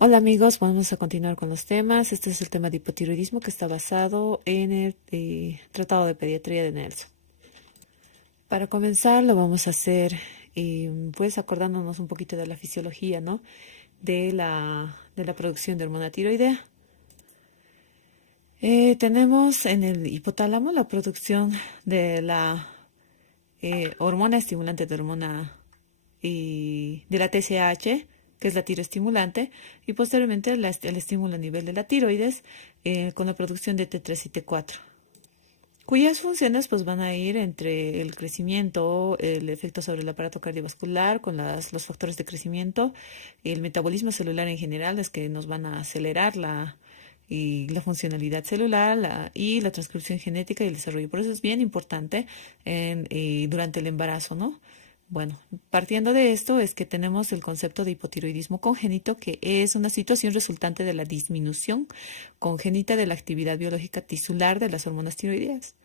Hola amigos, vamos a continuar con los temas. Este es el tema de hipotiroidismo que está basado en el Tratado de Pediatría de Nelson. Para comenzar lo vamos a hacer pues acordándonos un poquito de la fisiología, ¿no? De la producción de hormona tiroidea. Tenemos en el hipotálamo la producción de la hormona estimulante de hormona de la TSH, que es la tiroestimulante, y posteriormente el estímulo a nivel de la tiroides con la producción de T3 y T4, cuyas funciones pues van a ir entre el crecimiento, el efecto sobre el aparato cardiovascular, con los factores de crecimiento, el metabolismo celular en general, es que nos van a acelerar la funcionalidad celular y la transcripción genética y el desarrollo. Por eso es bien importante durante el embarazo, ¿no? Bueno, partiendo de esto es que tenemos el concepto de hipotiroidismo congénito, que es una situación resultante de la disminución congénita de la actividad biológica tisular de las hormonas tiroideas,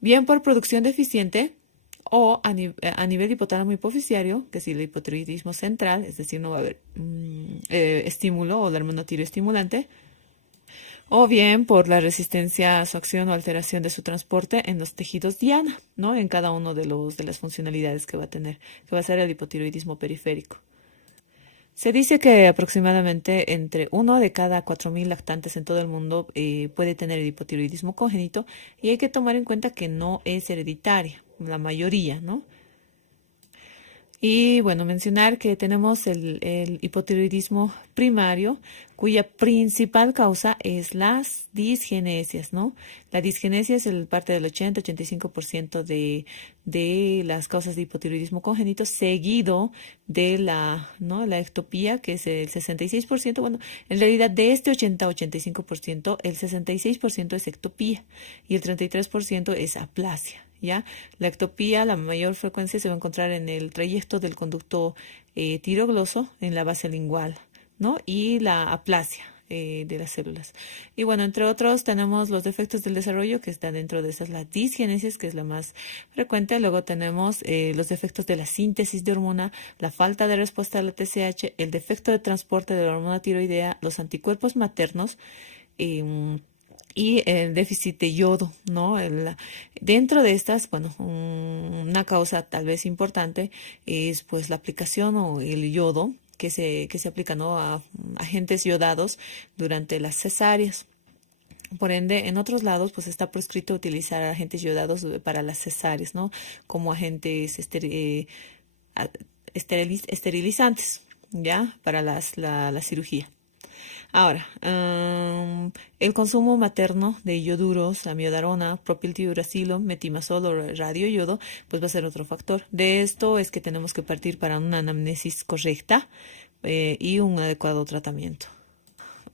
bien por producción deficiente o a nivel hipotálamo hipoficiario, que es el hipotiroidismo central, es decir, no va a haber estímulo o la hormona tiroestimulante, o bien por la resistencia a su acción o alteración de su transporte en los tejidos diana, ¿no? En cada uno de las funcionalidades que va a tener, que va a ser el hipotiroidismo periférico. Se dice que aproximadamente entre uno de cada 4.000 lactantes en todo el mundo puede tener el hipotiroidismo congénito, y hay que tomar en cuenta que no es hereditaria, la mayoría, ¿no? Y bueno, mencionar que tenemos el hipotiroidismo primario, cuya principal causa es las disgenesias, ¿no? La disgenesia es el parte del 80-85% de las causas de hipotiroidismo congénito, seguido de ¿no? La ectopía, que es el 66%. Bueno, en realidad de este 80-85%, el 66% es ectopía y el 33% es aplasia. ¿Ya? La ectopía, la mayor frecuencia se va a encontrar en el trayecto del conducto tirogloso, en la base lingual, ¿no? Y la aplasia de las células. Y bueno, entre otros tenemos los defectos del desarrollo, que está dentro de esas la disgenesis, que es la más frecuente. Luego tenemos los defectos de la síntesis de hormona, la falta de respuesta a la TSH, el defecto de transporte de la hormona tiroidea, los anticuerpos maternos, eh, y el déficit de yodo, ¿no? Dentro de estas, bueno, una causa tal vez importante es pues la aplicación o el yodo que se aplica, ¿no? A agentes yodados durante las cesáreas. Por ende, en otros lados, pues está prescrito utilizar agentes yodados para las cesáreas, ¿no? Como agentes a- esterilizantes, ¿ya? Para la cirugía. Ahora, el consumo materno de ioduros, amiodarona, propiltiuracilo, metimazol o radioyodo, pues va a ser otro factor. De esto es que tenemos que partir para una anamnesis correcta y un adecuado tratamiento.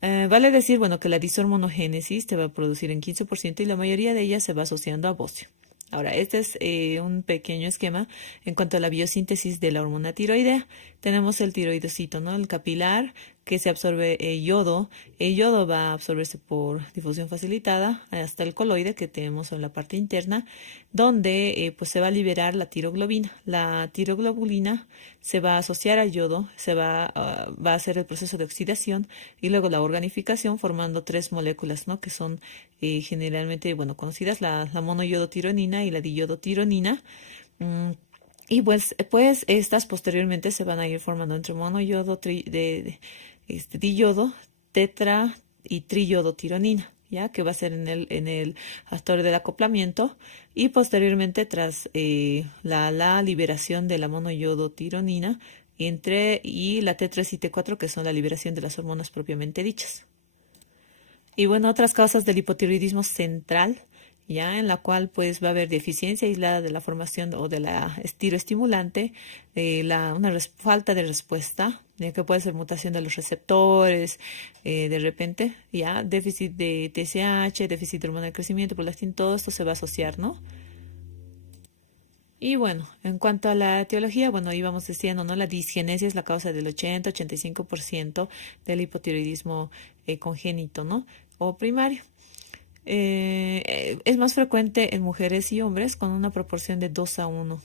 Vale decir, bueno, que la dishormonogénesis te va a producir en 15% y la mayoría de ellas se va asociando a bocio. Ahora, este es un pequeño esquema en cuanto a la biosíntesis de la hormona tiroidea. Tenemos el tiroidocito, ¿no? El capilar que se absorbe yodo. El yodo va a absorberse por difusión facilitada hasta el coloide que tenemos en la parte interna, donde pues se va a liberar la tiroglobina. La tiroglobulina se va a asociar al yodo, va a hacer el proceso de oxidación y luego la organificación formando tres moléculas, ¿no? Que son generalmente, bueno, conocidas, la monoyodotironina y la diyodotironina. Mm, y pues estas posteriormente se van a ir formando entre monoyodo, diyodo, tetra y triyodotironina, ¿ya? Que va a ser en el actor del acoplamiento y posteriormente tras la liberación de la monoyodotironina y la T3 y T4, que son la liberación de las hormonas propiamente dichas. Y bueno, otras causas del hipotiroidismo central, ya en la cual pues va a haber deficiencia aislada de la formación o de la tiroestimulante, falta de respuesta, que puede ser mutación de los receptores, de repente, ya déficit de TSH, déficit de hormona de crecimiento, prolactina, todo esto se va a asociar, ¿no? Y bueno, en cuanto a la etiología, bueno, íbamos diciendo, ¿no? La disgenesia es la causa del 80-85% del hipotiroidismo congénito, ¿no? O primario. Es más frecuente en mujeres y hombres con una proporción de 2 a 1.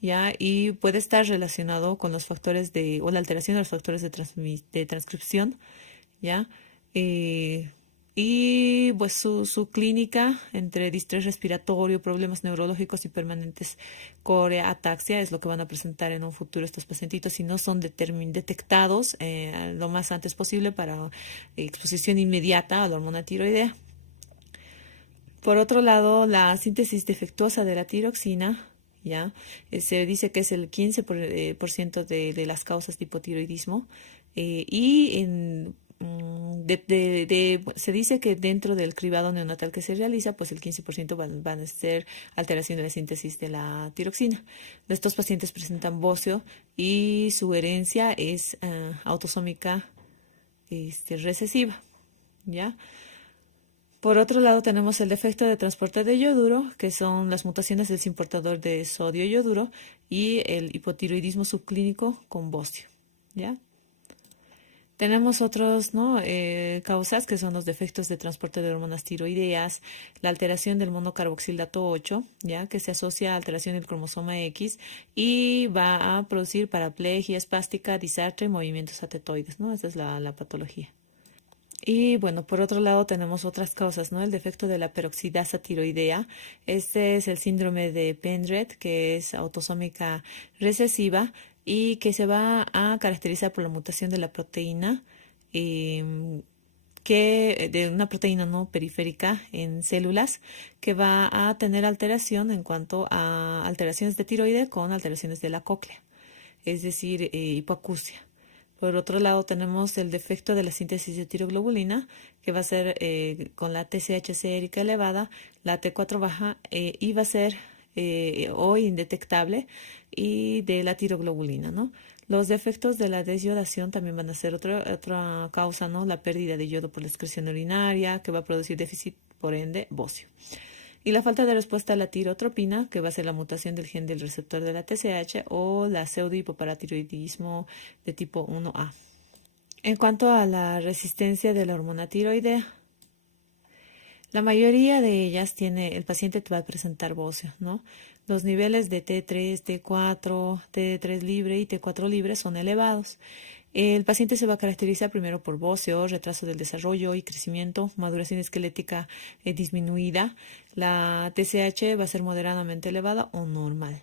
¿ya? Y puede estar relacionado con los factores o la alteración de los factores de transcripción, ¿ya? Eh, y pues su clínica entre distrés respiratorio, problemas neurológicos y permanentes corea, ataxia es lo que van a presentar en un futuro estos pacientitos si no son detectados lo más antes posible para exposición inmediata a la hormona tiroidea. Por otro lado, la síntesis defectuosa de la tiroxina, ¿ya? Se dice que es el 15% de las causas de hipotiroidismo se dice que dentro del cribado neonatal que se realiza, pues el 15% van a ser alteración de la síntesis de la tiroxina. Estos pacientes presentan bocio y su herencia es autosómica recesiva, ¿ya? Por otro lado, tenemos el defecto de transporte de yoduro, que son las mutaciones del cis portador de sodio yoduro y el hipotiroidismo subclínico con bocio, ¿ya? Tenemos otros, ¿no? Causas que son los defectos de transporte de hormonas tiroideas, la alteración del monocarboxilato 8, ¿ya? Que se asocia a alteración del cromosoma X y va a producir paraplegia espástica, disartria y movimientos atetoides, ¿no? Esa es la patología. Y bueno, por otro lado tenemos otras causas, ¿no? El defecto de la peroxidasa tiroidea. Este es el síndrome de Pendred, que es autosómica recesiva y que se va a caracterizar por la mutación de la proteína, de una proteína no periférica en células, que va a tener alteración en cuanto a alteraciones de tiroide con alteraciones de la cóclea, es decir, hipoacusia. Por otro lado, tenemos el defecto de la síntesis de tiroglobulina, que va a ser con la TSH sérica elevada, la T4 baja, y va a ser o indetectable, y de la tiroglobulina, ¿no? Los defectos de la desyodación también van a ser otra causa, ¿no? La pérdida de yodo por la excreción urinaria, que va a producir déficit, por ende, bocio. Y la falta de respuesta a la tirotropina, que va a ser la mutación del gen del receptor de la TSH o la pseudohipoparatiroidismo de tipo 1A. En cuanto a la resistencia de la hormona tiroidea, la mayoría de ellas el paciente va a presentar bocio, ¿no? Los niveles de T3, T4, T3 libre y T4 libre son elevados. El paciente se va a caracterizar primero por bocio, retraso del desarrollo y crecimiento, maduración esquelética disminuida. La TSH va a ser moderadamente elevada o normal.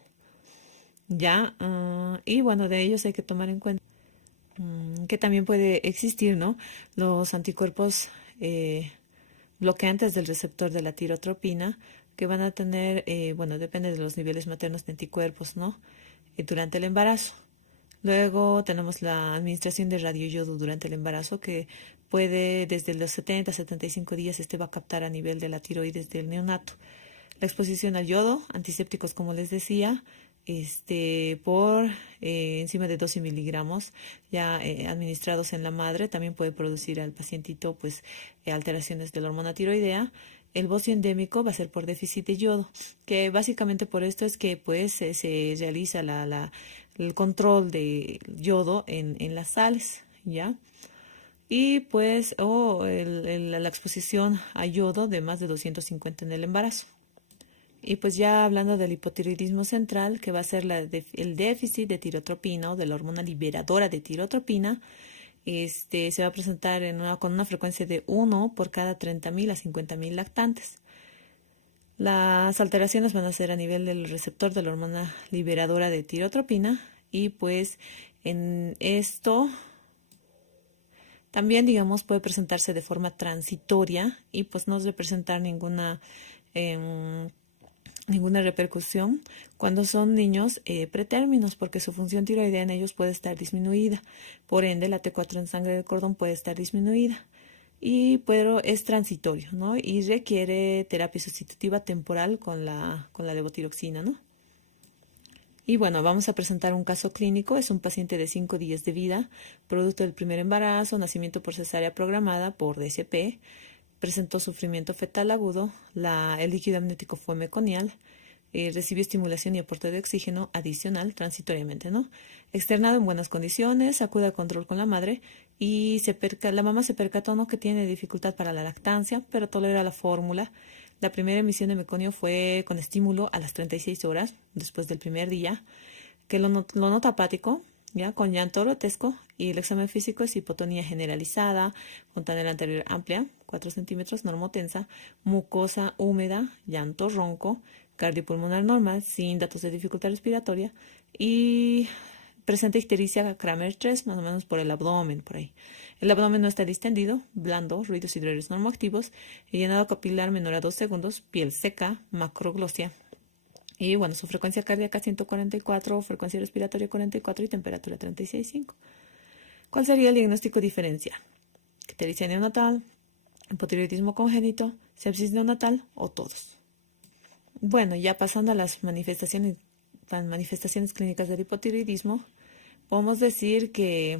Ya, y bueno, de ellos hay que tomar en cuenta que también puede existir, ¿no? Los anticuerpos bloqueantes del receptor de la tirotropina, que van a tener, bueno, depende de los niveles maternos de anticuerpos, ¿no? Durante el embarazo. Luego tenemos la administración de radioyodo durante el embarazo, que puede desde los 70 a 75 días va a captar a nivel de la tiroides del neonato. La exposición al yodo, antisépticos como les decía, por encima de 12 miligramos ya administrados en la madre, también puede producir al pacientito pues alteraciones de la hormona tiroidea. El bocio endémico va a ser por déficit de yodo, que básicamente por esto es que pues se realiza el control de yodo en las sales, ¿ya? Y pues la exposición a yodo de más de 250 en el embarazo. Y pues ya hablando del hipotiroidismo central, que va a ser el déficit de tirotropina o de la hormona liberadora de tirotropina, se va a presentar con una frecuencia de 1 por cada 30.000 a 50.000 lactantes. Las alteraciones van a ser a nivel del receptor de la hormona liberadora de tirotropina y pues en esto también, digamos, puede presentarse de forma transitoria y pues no representar em, ninguna repercusión cuando son niños pretérminos, porque su función tiroidea en ellos puede estar disminuida. Por ende, la T4 en sangre del cordón puede estar disminuida. Pero es transitorio, ¿no? Y requiere terapia sustitutiva temporal con la levotiroxina, ¿no? Y bueno, vamos a presentar un caso clínico. Es un paciente de 5 días de vida, producto del primer embarazo, nacimiento por cesárea programada por DCP. Presentó sufrimiento fetal agudo, el líquido amniótico fue meconial, recibió estimulación y aporte de oxígeno adicional transitoriamente, ¿no? Externado en buenas condiciones, acude al control con la madre y la mamá se percató, ¿no?, que tiene dificultad para la lactancia, pero tolera la fórmula. La primera emisión de meconio fue con estímulo a las 36 horas después del primer día, que lo nota apático, ya con llanto grotesco, y el examen físico es hipotonía generalizada, fontanela anterior amplia, 4 centímetros, normotensa, mucosa húmeda, llanto ronco, cardiopulmonar normal, sin datos de dificultad respiratoria, y presenta ictericia Kramer 3, más o menos por el abdomen, por ahí. El abdomen no está distendido, blando, ruidos hidroides normoactivos, llenado capilar menor a 2 segundos, piel seca, macroglosia. Y bueno, su frecuencia cardíaca 144, frecuencia respiratoria 44 y temperatura 36,5. ¿Cuál sería el diagnóstico diferencial? Ictericia neonatal, hipotiroidismo congénito, sepsis neonatal o todos. Bueno, ya pasando a las manifestaciones clínicas del hipotiroidismo, podemos decir que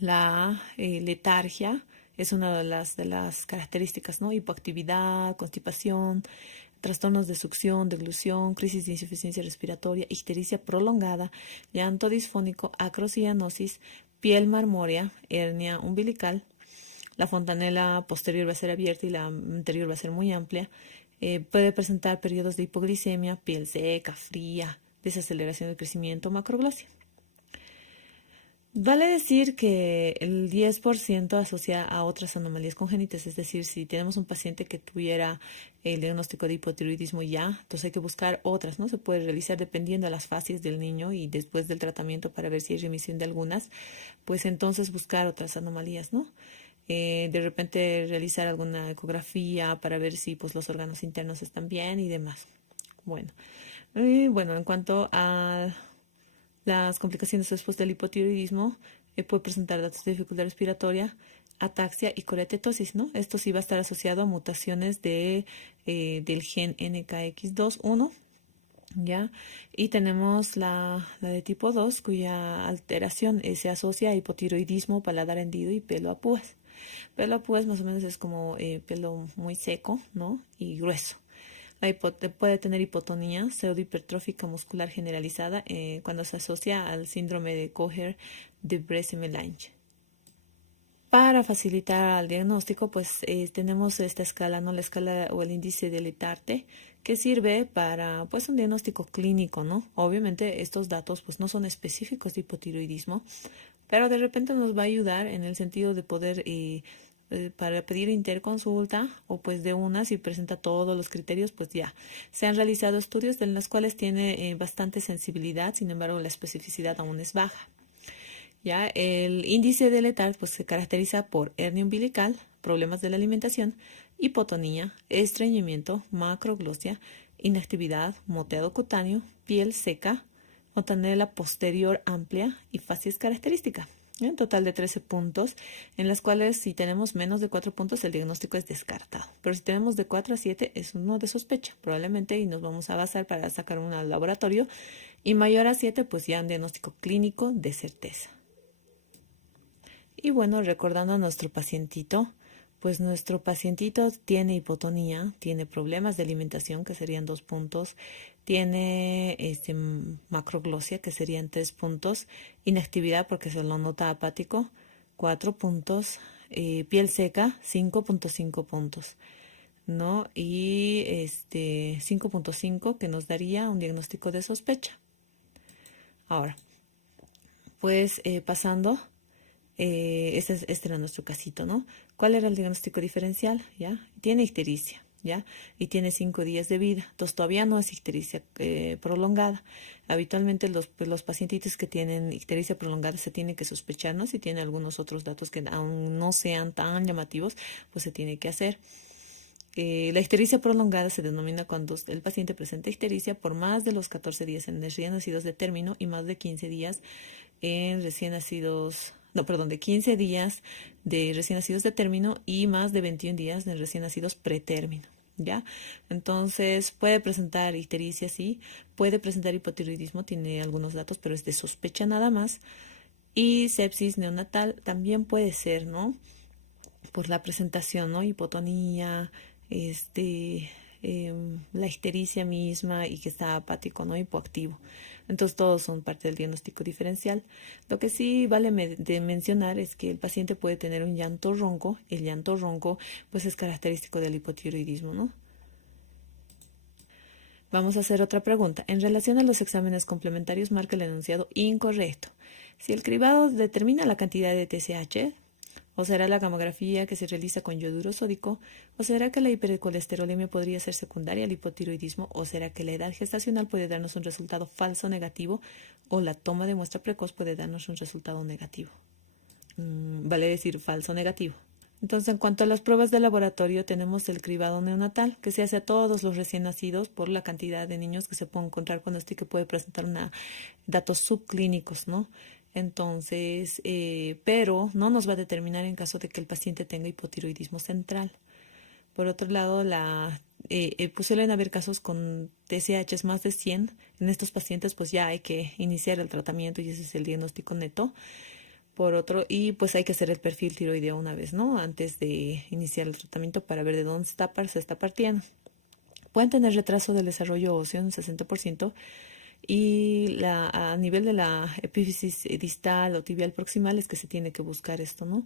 la letargia es una de las características, ¿no? Hipoactividad, constipación, trastornos de succión, deglución, crisis de insuficiencia respiratoria, ictericia prolongada, llanto disfónico, acrocianosis, piel marmórea, hernia umbilical. La fontanela posterior va a ser abierta y la anterior va a ser muy amplia. Puede presentar periodos de hipoglicemia, piel seca, fría, desaceleración del crecimiento, macroglosia. Vale decir que el 10% asocia a otras anomalías congénitas, es decir, si tenemos un paciente que tuviera el diagnóstico de hipotiroidismo ya, entonces hay que buscar otras, ¿no? Se puede realizar dependiendo de las fases del niño y después del tratamiento para ver si hay remisión de algunas, pues entonces buscar otras anomalías, ¿no? De repente realizar alguna ecografía para ver si pues los órganos internos están bien y demás. Bueno, en cuanto a las complicaciones después del hipotiroidismo, puede presentar datos de dificultad respiratoria, ataxia y coleotetiosis, ¿no? Esto sí va a estar asociado a mutaciones del gen NKX2-1, ¿ya? Y tenemos la de tipo 2, cuya alteración se asocia a hipotiroidismo, paladar hendido y pelo a púas. Pelo a púas más o menos es como pelo muy seco, ¿no? Y grueso. Puede tener hipotonía pseudohipertrófica muscular generalizada cuando se asocia al síndrome de Coher de Bresson-Melange. Para facilitar el diagnóstico, pues tenemos esta escala, ¿no? La escala o el índice de Letarte, que sirve para pues un diagnóstico clínico, ¿no? Obviamente estos datos pues no son específicos de hipotiroidismo, pero de repente nos va a ayudar en el sentido de poder para pedir interconsulta o pues de una, si presenta todos los criterios, pues ya. Se han realizado estudios en los cuales tiene bastante sensibilidad, sin embargo la especificidad aún es baja. Ya, el índice de Letarte pues se caracteriza por hernia umbilical, problemas de la alimentación, hipotonía, estreñimiento, macroglosia, inactividad, moteado cutáneo, piel seca, fontanela posterior amplia y facies característica. En total de 13 puntos, en las cuales si tenemos menos de 4 puntos el diagnóstico es descartado. Pero si tenemos de 4 a 7 es uno de sospecha, probablemente, y nos vamos a basar para sacar un laboratorio. Y mayor a 7 pues ya un diagnóstico clínico de certeza. Y bueno, recordando a nuestro pacientito, pues nuestro pacientito tiene hipotonía, tiene problemas de alimentación, que serían 2 puntos, tiene macroglosia, que serían 3 puntos, inactividad porque se lo nota apático, 4 puntos, piel seca, 5.5 puntos, ¿no? Y 5.5 que nos daría un diagnóstico de sospecha. Ahora, pues pasando, este era nuestro casito, ¿no? ¿Cuál era el diagnóstico diferencial? ¿Ya? Tiene ictericia, ¿ya? Y tiene 5 días de vida. Entonces todavía no es ictericia prolongada. Habitualmente los pacientitos que tienen ictericia prolongada se tiene que sospechar, ¿no? Si tiene algunos otros datos que aún no sean tan llamativos, pues se tiene que hacer. La ictericia prolongada se denomina cuando el paciente presenta ictericia por más de los 14 días en recién nacidos de término y más de 15 días en recién nacidos, no, perdón, de 15 días de recién nacidos de término y más de 21 días de recién nacidos pretérmino, ¿ya? Entonces, puede presentar ictericia, sí, puede presentar hipotiroidismo, tiene algunos datos, pero es de sospecha nada más. Y sepsis neonatal también puede ser, ¿no? Por la presentación, ¿no? Hipotonía, la ictericia misma y que está apático, ¿no? Hipoactivo. Entonces todos son parte del diagnóstico diferencial. Lo que sí vale de mencionar es que el paciente puede tener un llanto ronco. El llanto ronco pues es característico del hipotiroidismo, ¿no? Vamos a hacer otra pregunta. En relación a los exámenes complementarios, marca el enunciado incorrecto. Si el cribado determina la cantidad de TSH, o será la gamografía que se realiza con yoduro sódico, o será que la hipercolesterolemia podría ser secundaria al hipotiroidismo, o será que la edad gestacional puede darnos un resultado falso negativo, o la toma de muestra precoz puede darnos un resultado negativo. Vale decir falso negativo. Entonces, en cuanto a las pruebas de laboratorio, tenemos el cribado neonatal, que se hace a todos los recién nacidos por la cantidad de niños que se pueden encontrar con esto y que puede presentar datos subclínicos, ¿no? Entonces, pero no nos va a determinar en caso de que el paciente tenga hipotiroidismo central. Por otro lado, suelen haber casos con TSH más de 100. En estos pacientes, pues ya hay que iniciar el tratamiento y ese es el diagnóstico neto. Por otro, y pues hay que hacer el perfil tiroideo una vez, ¿no? Antes de iniciar el tratamiento para ver de dónde se está partiendo. Pueden tener retraso del desarrollo óseo en un 60% y a nivel de la epífisis distal o tibial proximal es que se tiene que buscar esto, ¿no?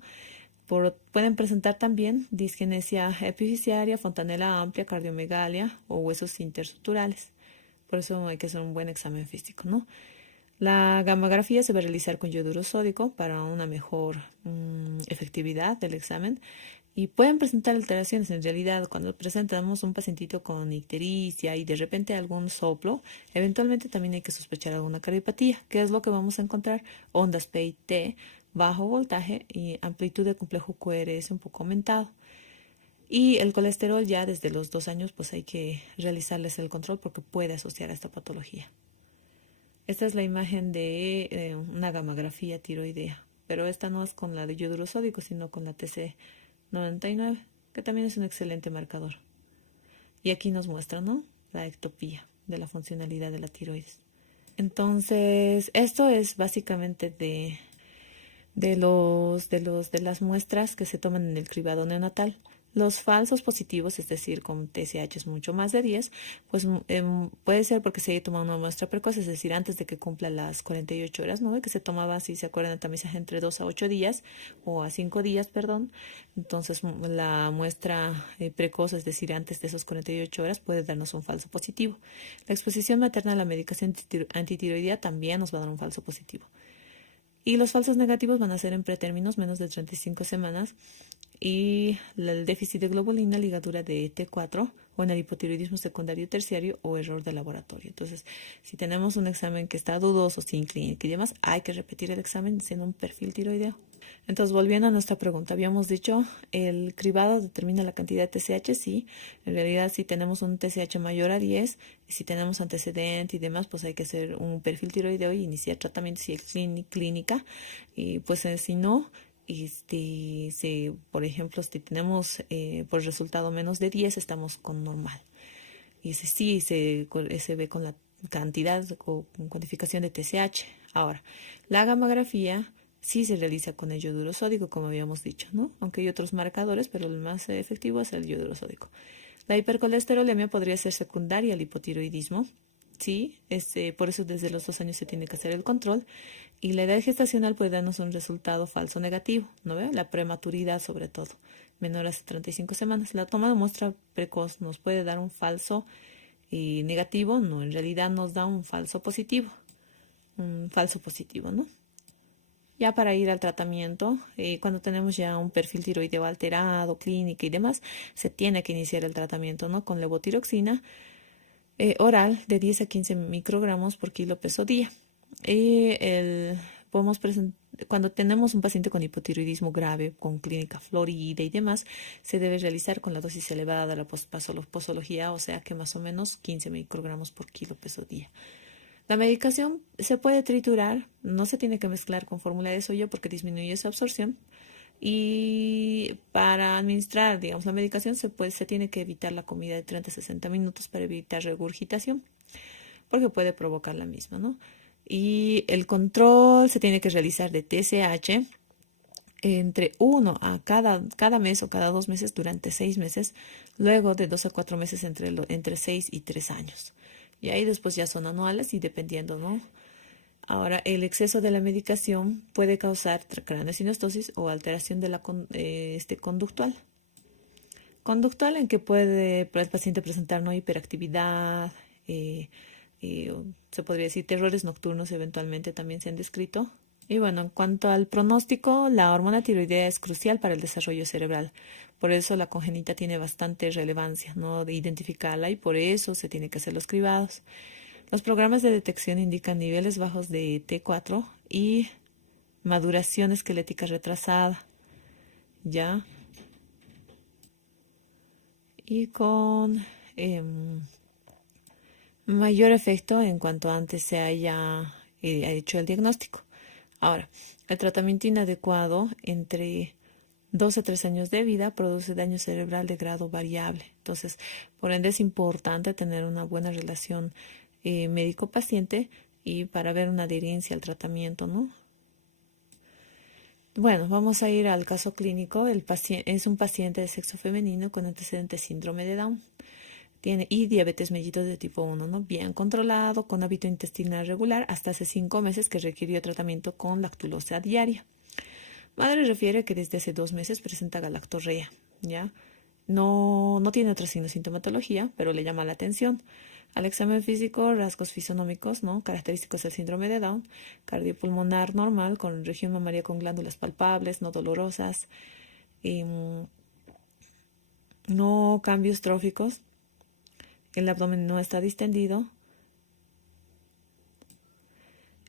Pueden presentar también disgenesia epifisiaria, fontanela amplia, cardiomegalia o huesos intersuturales. Por eso hay que hacer un buen examen físico, ¿no? La gamografía se va a realizar con yoduro sódico para una mejor efectividad del examen y pueden presentar alteraciones. En realidad, cuando presentamos un pacientito con ictericia y de repente algún soplo, eventualmente también hay que sospechar alguna cardiopatía. ¿Qué es lo que vamos a encontrar? Ondas P y T, bajo voltaje y amplitud de complejo QRS un poco aumentado. Y el colesterol ya desde los 2 años pues hay que realizarles el control porque puede asociar a esta patología. Esta es la imagen de una gamografía tiroidea, pero esta no es con la de yoduro sódico, sino con la TC99, que también es un excelente marcador. Y aquí nos muestra, ¿no?, la ectopía de la funcionalidad de la tiroides. Entonces, esto es básicamente de las muestras que se toman en el cribado neonatal. Los falsos positivos, es decir, con TSH mucho más de 10, pues puede ser porque se haya tomado una muestra precoz, es decir, antes de que cumpla las 48 horas, ¿no? Que se tomaba, si se acuerdan, el tamizaje entre 2 a 8 días, o a 5 días, perdón. Entonces, la muestra precoz, es decir, antes de esos 48 horas, puede darnos un falso positivo. La exposición materna a la medicación antitiroidea también nos va a dar un falso positivo. Y los falsos negativos van a ser en pretérminos menos de 35 semanas y el déficit de globulina, ligadura de T4 o en el hipotiroidismo secundario terciario o error de laboratorio. Entonces, si tenemos un examen que está dudoso, sin clínica y demás, hay que repetir el examen siendo un perfil tiroideo. Entonces, volviendo a nuestra pregunta, habíamos dicho, ¿el cribado determina la cantidad de TSH? Sí, en realidad si tenemos un TSH mayor a 10, y si tenemos antecedente y demás, pues hay que hacer un perfil tiroideo y iniciar tratamiento si es clínica, y pues si no, por ejemplo, si tenemos por resultado menos de 10, estamos con normal. Y sí, se ve con la cantidad o con cuantificación de TSH. Ahora, la gamografía sí se realiza con el yoduro sódico, como habíamos dicho, ¿no? Aunque hay otros marcadores, pero el más efectivo es el yoduro sódico. La hipercolesterolemia podría ser secundaria al hipotiroidismo, sí, por eso desde los 2 años se tiene que hacer el control. Y la edad gestacional puede darnos un resultado falso negativo, ¿no ve? La prematuridad sobre todo, menor a 35 semanas. La toma de muestra precoz nos puede dar un falso negativo, no, en realidad nos da un falso positivo, ¿no? Ya para ir al tratamiento, cuando tenemos ya un perfil tiroideo alterado, clínica y demás, se tiene que iniciar el tratamiento, ¿no?, con levotiroxina oral de 10 a 15 microgramos por kilo peso día. Cuando tenemos un paciente con hipotiroidismo grave, con clínica florida y demás, se debe realizar con la dosis elevada de la posología, o sea que más o menos 15 microgramos por kilo peso día. La medicación se puede triturar, no se tiene que mezclar con fórmula de soya porque disminuye su absorción. Y para administrar, digamos, la medicación se tiene que evitar la comida de 30 a 60 minutos para evitar regurgitación, porque puede provocar la misma, ¿no? Y el control se tiene que realizar de TSH entre 1 a cada mes o cada 2 meses durante 6 meses, luego de 2 a 4 meses entre 6 y 3 años. Y ahí después ya son anuales y dependiendo, ¿no? Ahora, el exceso de la medicación puede causar craneosinostosis o alteración de la conductual. Conductual en que puede el paciente presentar no hiperactividad, se podría decir terrores nocturnos eventualmente también se han descrito. Y bueno, en cuanto al pronóstico, la hormona tiroidea es crucial para el desarrollo cerebral. Por eso la congénita tiene bastante relevancia, ¿no? De identificarla y por eso se tiene que hacer los cribados. Los programas de detección indican niveles bajos de T4 y maduración esquelética retrasada, ¿ya? Y con mayor efecto en cuanto antes se haya hecho el diagnóstico. Ahora, el tratamiento inadecuado entre 2 a 3 años de vida produce daño cerebral de grado variable. Entonces, por ende es importante tener una buena relación médico-paciente y para ver una adherencia al tratamiento, ¿no? Bueno, vamos a ir al caso clínico. El paciente es un paciente de sexo femenino con antecedente síndrome de Down. Tiene y diabetes mellitus de tipo 1, ¿no? Bien controlado, con hábito intestinal regular, hasta hace 5 meses que requirió tratamiento con lactulosa diaria. Madre refiere que desde hace 2 meses presenta galactorrea, ¿ya? No tiene otra sintomatología, pero le llama la atención. Al examen físico, rasgos fisonómicos, ¿no? Característicos del síndrome de Down, cardiopulmonar normal, con región mamaria con glándulas palpables, no dolorosas, no cambios tróficos, el abdomen no está distendido,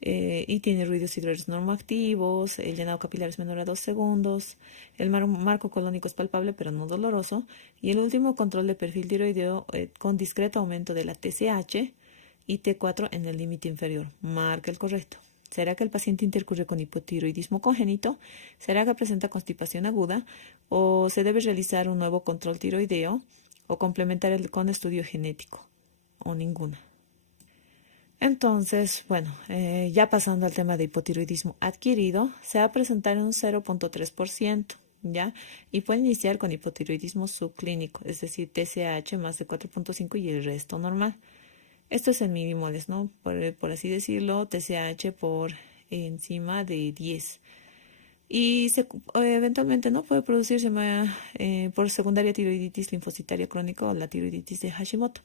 y tiene ruidos hidrógenos normoactivos, el llenado capilar es menor a 2 segundos, el marco colónico es palpable pero no doloroso, y el último control de perfil tiroideo con discreto aumento de la TSH y T4 en el límite inferior. Marca el correcto. ¿Será que el paciente intercurre con hipotiroidismo congénito? ¿Será que presenta constipación aguda? ¿O se debe realizar un nuevo control tiroideo o complementar con estudio genético? ¿O ninguna? Entonces, bueno, ya pasando al tema de hipotiroidismo adquirido, se va a presentar en un 0.3%, ¿ya? Y puede iniciar con hipotiroidismo subclínico, es decir, TSH más de 4.5 y el resto normal. Esto es en milimoles, ¿no? Por así decirlo, TSH por encima de 10. Y eventualmente no puede producirse por secundaria tiroiditis linfocitaria crónica o la tiroiditis de Hashimoto.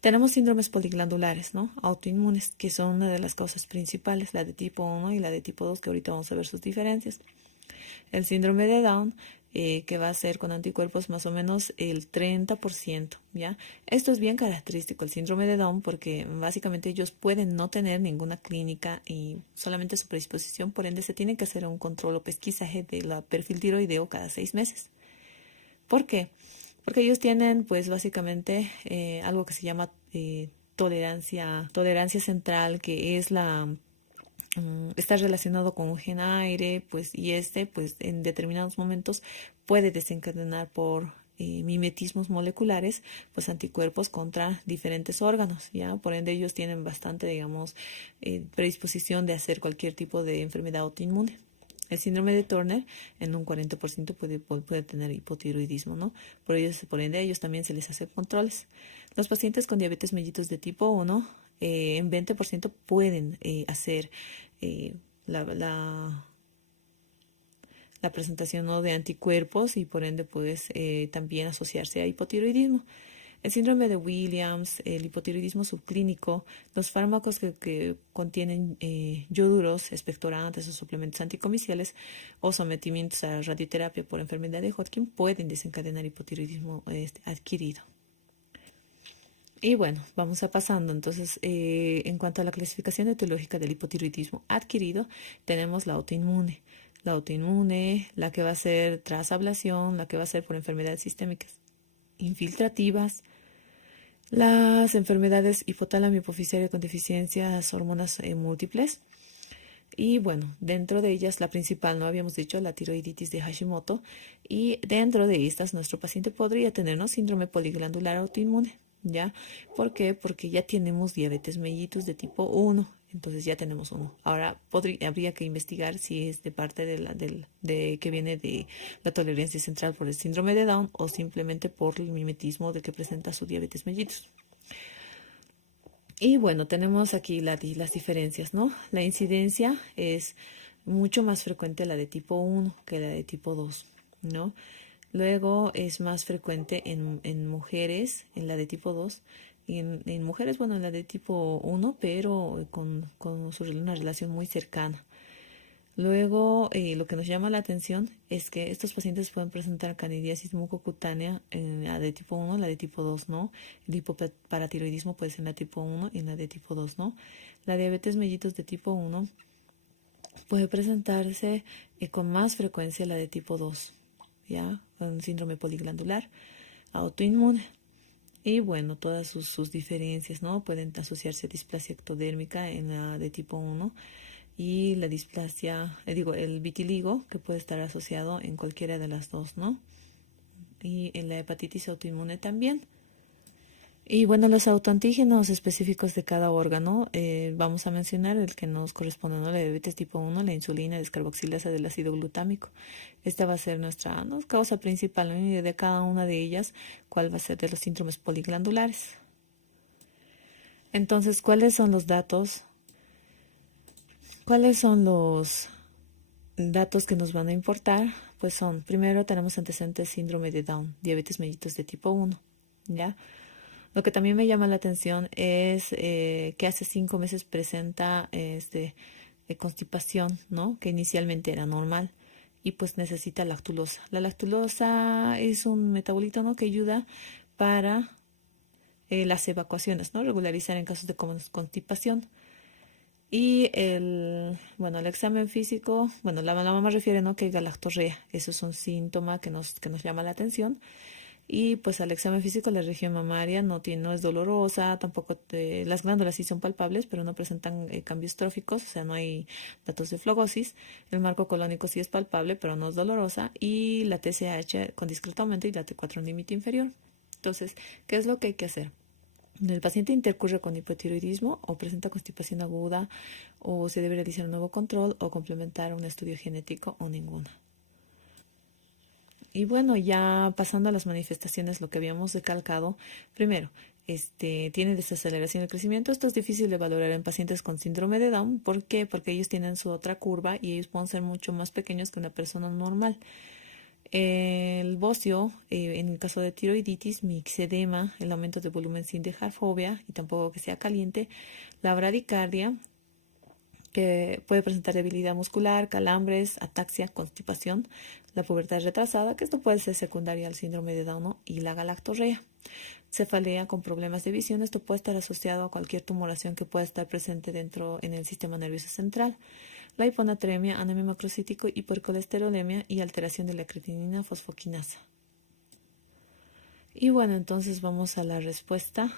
Tenemos síndromes poliglandulares, ¿no? Autoinmunes, que son una de las causas principales, la de tipo 1 y la de tipo 2, que ahorita vamos a ver sus diferencias. El síndrome de Down, que va a ser con anticuerpos más o menos el 30%, ¿ya? Esto es bien característico, el síndrome de Down, porque básicamente ellos pueden no tener ninguna clínica y solamente su predisposición, por ende se tiene que hacer un control o pesquisaje de la perfil tiroideo cada 6 meses. ¿Por qué? Porque ellos tienen, pues, básicamente algo que se llama tolerancia central, que es está relacionado con un gen aire, pues, y pues, en determinados momentos puede desencadenar por mimetismos moleculares, pues, anticuerpos contra diferentes órganos, ¿ya? Por ende, ellos tienen bastante, digamos, predisposición de hacer cualquier tipo de enfermedad autoinmune. El síndrome de Turner en un 40% puede tener hipotiroidismo, ¿no? Por ende, a ellos también se les hace controles. Los pacientes con diabetes mellitus de tipo 1, en 20% pueden hacer la presentación, ¿no?, de anticuerpos y por ende puedes también asociarse a hipotiroidismo. El síndrome de Williams, el hipotiroidismo subclínico, los fármacos que contienen ioduros, expectorantes o suplementos anticomiciales o sometimientos a radioterapia por enfermedad de Hodgkin pueden desencadenar hipotiroidismo adquirido. Y bueno, vamos a pasando. Entonces, en cuanto a la clasificación etiológica del hipotiroidismo adquirido, tenemos la autoinmune. La autoinmune, la que va a ser tras ablación, la que va a ser por enfermedades sistémicas infiltrativas, las enfermedades hipotálamo hipofisario con deficiencias hormonas múltiples. Y bueno, dentro de ellas la principal, no habíamos dicho, la tiroiditis de Hashimoto. Y dentro de estas, nuestro paciente podría tener, ¿no?, síndrome poliglandular autoinmune. ¿Ya? ¿Por qué? Porque ya tenemos diabetes mellitus de tipo 1, entonces ya tenemos uno. Ahora habría que investigar si es de parte de que viene de la tolerancia central por el síndrome de Down o simplemente por el mimetismo de que presenta su diabetes mellitus. Y bueno, tenemos aquí las diferencias, ¿no? La incidencia es mucho más frecuente la de tipo 1 que la de tipo 2, ¿no? Luego es más frecuente en mujeres, en la de tipo 2, en mujeres, bueno, en la de tipo 1, pero con una relación muy cercana. Luego, lo que nos llama la atención es que estos pacientes pueden presentar candidiasis mucocutánea en la de tipo 1, la de tipo 2 no. El hipoparatiroidismo puede ser en la tipo 1 y en la de tipo 2 no. La diabetes mellitus de tipo 1 puede presentarse con más frecuencia la de tipo 2, ¿ya? Con síndrome poliglandular, autoinmune. Y bueno, todas sus diferencias, ¿no? Pueden asociarse a displasia ectodérmica en la de tipo 1 y la displasia, el vitiligo, que puede estar asociado en cualquiera de las dos, ¿no? Y en la hepatitis autoinmune también. Y bueno, los autoantígenos específicos de cada órgano, vamos a mencionar el que nos corresponde, ¿no? La diabetes tipo 1, la insulina, descarboxilasa del ácido glutámico. Esta va a ser nuestra, ¿no?, causa principal, ¿no? Y de cada una de ellas, cuál va a ser de los síndromes poliglandulares. Entonces, ¿cuáles son los datos? ¿Cuáles son los datos que nos van a importar? Pues son, primero tenemos antecedentes de síndrome de Down, diabetes mellitus de tipo 1, ¿ya? Lo que también me llama la atención es que hace 5 meses presenta constipación, ¿no? Que inicialmente era normal y pues necesita lactulosa. La lactulosa es un metabolito, ¿no?, que ayuda para las evacuaciones, ¿no? Regularizar en casos de constipación. Y el examen físico, bueno, la mamá refiere, ¿no?, que hay galactorrea. Eso es un síntoma que nos llama la atención. Y pues al examen físico la región mamaria no es dolorosa, tampoco las glándulas sí son palpables, pero no presentan cambios tróficos, o sea, no hay datos de flogosis. El marco colónico sí es palpable, pero no es dolorosa. Y la TSH con discreto aumento y la T4 en límite inferior. Entonces, ¿qué es lo que hay que hacer? El paciente intercurre con hipotiroidismo o presenta constipación aguda o se debe realizar un nuevo control o complementar un estudio genético o ninguna. Y bueno, ya pasando a las manifestaciones, lo que habíamos recalcado, primero, tiene desaceleración del crecimiento. Esto es difícil de valorar en pacientes con síndrome de Down. ¿Por qué? Porque ellos tienen su otra curva y ellos pueden ser mucho más pequeños que una persona normal. El bocio, en el caso de tiroiditis, mixedema, el aumento de volumen sin dejar fobia y tampoco que sea caliente, la bradicardia, que puede presentar debilidad muscular, calambres, ataxia, constipación, la pubertad retrasada, que esto puede ser secundaria al síndrome de Down, ¿no?, y la galactorrea. Cefalea con problemas de visión, esto puede estar asociado a cualquier tumoración que pueda estar presente dentro en el sistema nervioso central. La hiponatremia, anemia macrocítico, hipercolesterolemia y alteración de la creatinina fosfoquinasa. Y bueno, entonces vamos a la respuesta.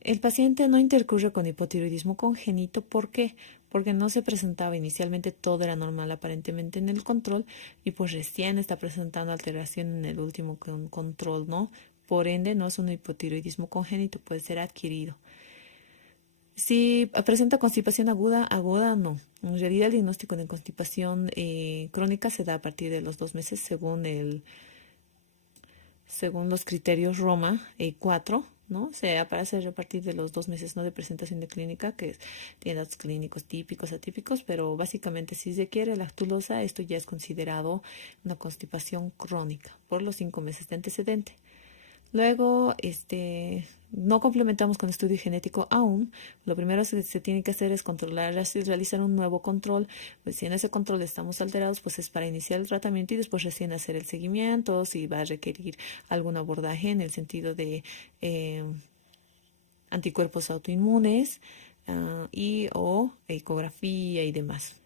El paciente no intercurre con hipotiroidismo congénito. ¿Por qué? Porque no se presentaba inicialmente, todo era normal aparentemente en el control y pues recién está presentando alteración en el último control, ¿no? Por ende, no es un hipotiroidismo congénito, puede ser adquirido. Si presenta constipación aguda no. En realidad el diagnóstico de constipación crónica se da a partir de los 2 meses según los criterios Roma 4, ¿no? Se aparece a partir de los 2 meses, ¿no?, de presentación de clínica, que tiene datos clínicos típicos, atípicos, pero básicamente si se quiere lactulosa, esto ya es considerado una constipación crónica por los 5 meses de antecedente. Luego, no complementamos con estudio genético aún. Lo primero que se tiene que hacer es realizar un nuevo control. Pues si en ese control estamos alterados, pues es para iniciar el tratamiento y después recién hacer el seguimiento, si va a requerir algún abordaje en el sentido de anticuerpos autoinmunes y o ecografía y demás.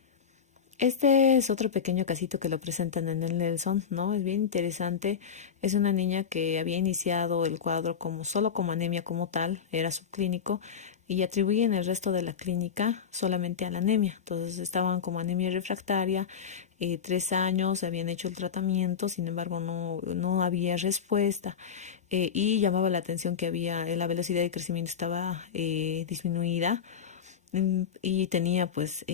Este es otro pequeño casito que lo presentan en el Nelson, ¿no? Es bien interesante. Es una niña que había iniciado el cuadro solo como anemia como tal, era subclínico, y atribuyen el resto de la clínica solamente a la anemia. Entonces estaban como anemia refractaria, 3 años, habían hecho el tratamiento, sin embargo no había respuesta. Y llamaba la atención que la velocidad de crecimiento estaba disminuida, y tenía pues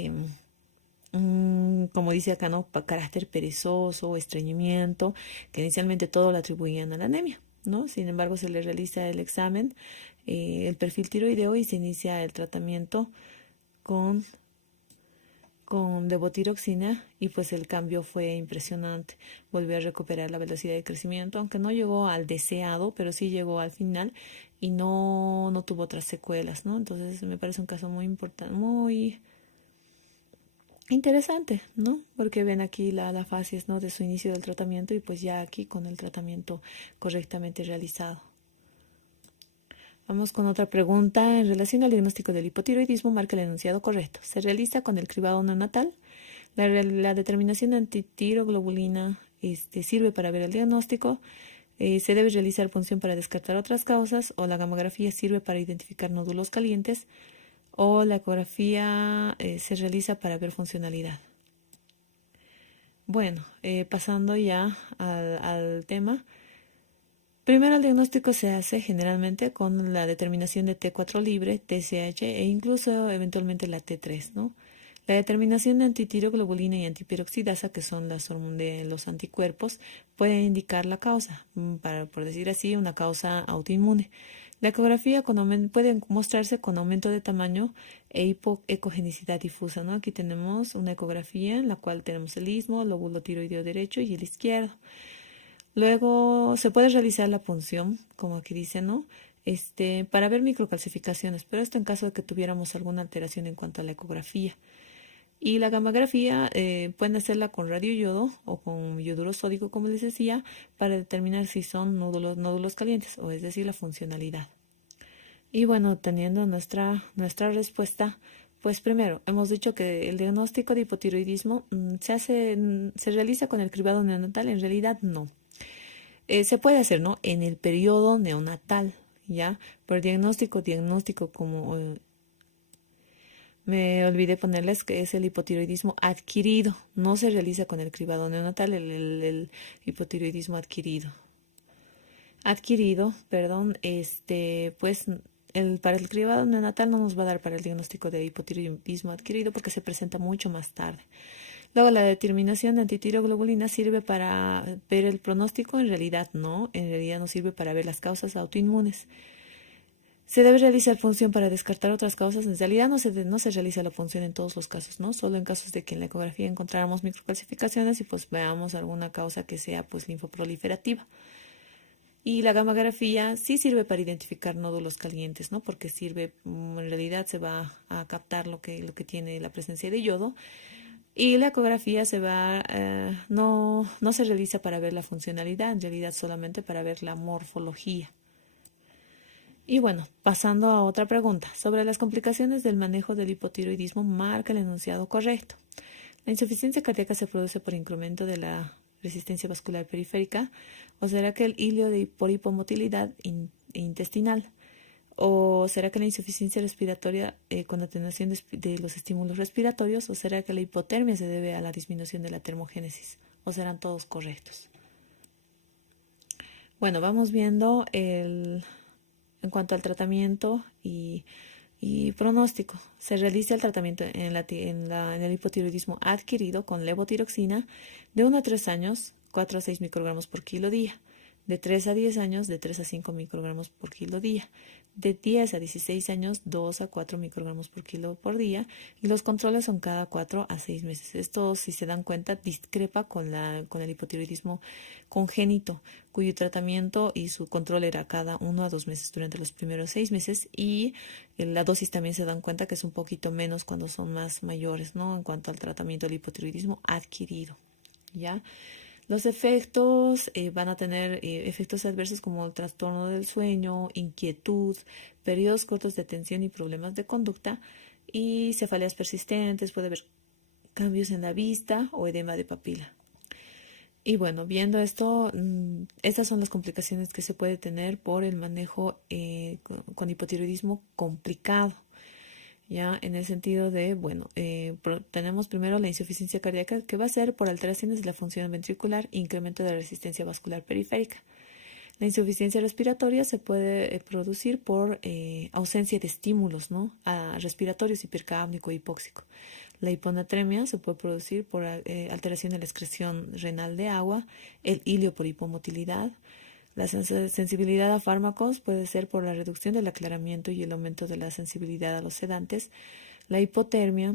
como dice acá, ¿no?, carácter perezoso, estreñimiento, que inicialmente todo lo atribuían a la anemia, ¿no? Sin embargo, se le realiza el examen, el perfil tiroideo y se inicia el tratamiento con con levotiroxina y pues el cambio fue impresionante. Volvió a recuperar la velocidad de crecimiento, aunque no llegó al deseado, pero sí llegó al final y no tuvo otras secuelas, ¿no? Entonces me parece un caso muy importante, muy interesante, ¿no? Porque ven aquí la fase, ¿no? De su inicio del tratamiento y pues ya aquí con el tratamiento correctamente realizado. Vamos con otra pregunta. En relación al diagnóstico del hipotiroidismo, marca el enunciado correcto. Se realiza con el cribado neonatal. La determinación de antitiroglobulina sirve para ver el diagnóstico. Se debe realizar punción para descartar otras causas, o la gamografía sirve para identificar nódulos calientes, o la ecografía se realiza para ver funcionalidad. Bueno, pasando ya al tema. Primero, el diagnóstico se hace generalmente con la determinación de T4 libre, TSH e incluso eventualmente la T3, ¿no? La determinación de antitiroglobulina y antiperoxidasa, que son las de los anticuerpos, puede indicar la causa, por decir así, una causa autoinmune. La ecografía puede mostrarse con aumento de tamaño e hipoecogenicidad difusa, ¿no? Aquí tenemos una ecografía en la cual tenemos el istmo, lóbulo tiroideo derecho y el izquierdo. Luego se puede realizar la punción, como aquí dice, ¿no? Para ver microcalcificaciones, pero esto en caso de que tuviéramos alguna alteración en cuanto a la ecografía. Y la gamografía pueden hacerla con radioyodo o con yoduro sódico, como les decía, para determinar si son nódulos calientes, o es decir, la funcionalidad. Y bueno, teniendo nuestra respuesta, pues primero, hemos dicho que el diagnóstico de hipotiroidismo se realiza con el cribado neonatal. En realidad no. Se puede hacer, ¿no? En el periodo neonatal, ¿ya? Pero diagnóstico como me olvidé ponerles, que es el hipotiroidismo adquirido. No se realiza con el cribado neonatal, el hipotiroidismo adquirido. Perdón, pues para el cribado neonatal no nos va a dar para el diagnóstico de hipotiroidismo adquirido porque se presenta mucho más tarde. Luego, la determinación de antitiroglobulina sirve para ver el pronóstico. En realidad no sirve para ver las causas autoinmunes. Se debe realizar punción para descartar otras causas. En realidad no se realiza la punción en todos los casos, ¿no? Solo en casos de que en la ecografía encontráramos microcalcificaciones y pues veamos alguna causa que sea pues linfoproliferativa. Y la gamografía sí sirve para identificar nódulos calientes, ¿no? Porque sirve, en realidad se va a captar lo que tiene la presencia de yodo. Y la ecografía no se realiza para ver la funcionalidad, en realidad solamente para ver la morfología. Y bueno, pasando a otra pregunta. Sobre las complicaciones del manejo del hipotiroidismo, marca el enunciado correcto. La insuficiencia cardíaca se produce por incremento de la resistencia vascular periférica, o será que el hilio por hipomotilidad intestinal, o será que la insuficiencia respiratoria con atenuación de los estímulos respiratorios, o será que la hipotermia se debe a la disminución de la termogénesis, o serán todos correctos. Bueno, vamos viendo en cuanto al tratamiento y pronóstico. Se realiza el tratamiento en el hipotiroidismo adquirido con levotiroxina de 1 a 3 años, 4 a 6 microgramos por kilo día. De 3 a 10 años, de 3 a 5 microgramos por kilo día. De 10 a 16 años, 2 a 4 microgramos por kilo por día. Y los controles son cada 4 a 6 meses. Esto, si se dan cuenta, discrepa con el hipotiroidismo congénito, cuyo tratamiento y su control era cada 1 a 2 meses durante los primeros 6 meses. Y la dosis también se dan cuenta que es un poquito menos cuando son más mayores, ¿no? En cuanto al tratamiento del hipotiroidismo adquirido, ¿ya? Los efectos van a tener efectos adversos como el trastorno del sueño, inquietud, periodos cortos de tensión y problemas de conducta, y cefaleas persistentes, puede haber cambios en la vista o edema de papila. Y bueno, viendo esto, estas son las complicaciones que se puede tener por el manejo con hipotiroidismo complicado. Ya en el sentido de, bueno, tenemos primero la insuficiencia cardíaca, que va a ser por alteraciones de la función ventricular e incremento de la resistencia vascular periférica. La insuficiencia respiratoria se puede producir por ausencia de estímulos, ¿no? Respiratorios, hipercapnico, hipóxico. La hiponatremia se puede producir por alteración de la excreción renal de agua, el hilio por hipomotilidad. La sensibilidad a fármacos puede ser por la reducción del aclaramiento y el aumento de la sensibilidad a los sedantes. La hipotermia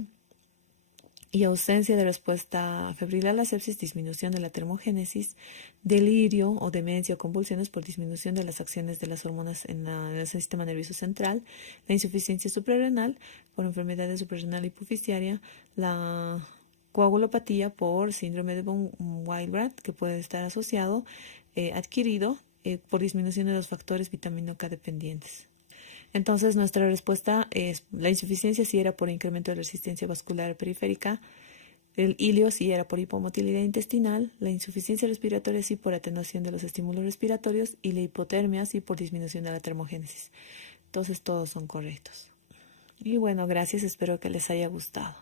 y ausencia de respuesta febril a la sepsis, disminución de la termogénesis, delirio o demencia o convulsiones por disminución de las acciones de las hormonas en el sistema nervioso central, la insuficiencia suprarrenal por enfermedad suprarrenal hipoficiaria, la coagulopatía por síndrome de von Willebrand, que puede estar asociado, adquirido, por disminución de los factores vitamina K dependientes. Entonces, nuestra respuesta es la insuficiencia si era por incremento de la resistencia vascular periférica, el ilio si era por hipomotilidad intestinal, la insuficiencia respiratoria sí por atenuación de los estímulos respiratorios y la hipotermia sí por disminución de la termogénesis. Entonces, todos son correctos. Y bueno, gracias, espero que les haya gustado.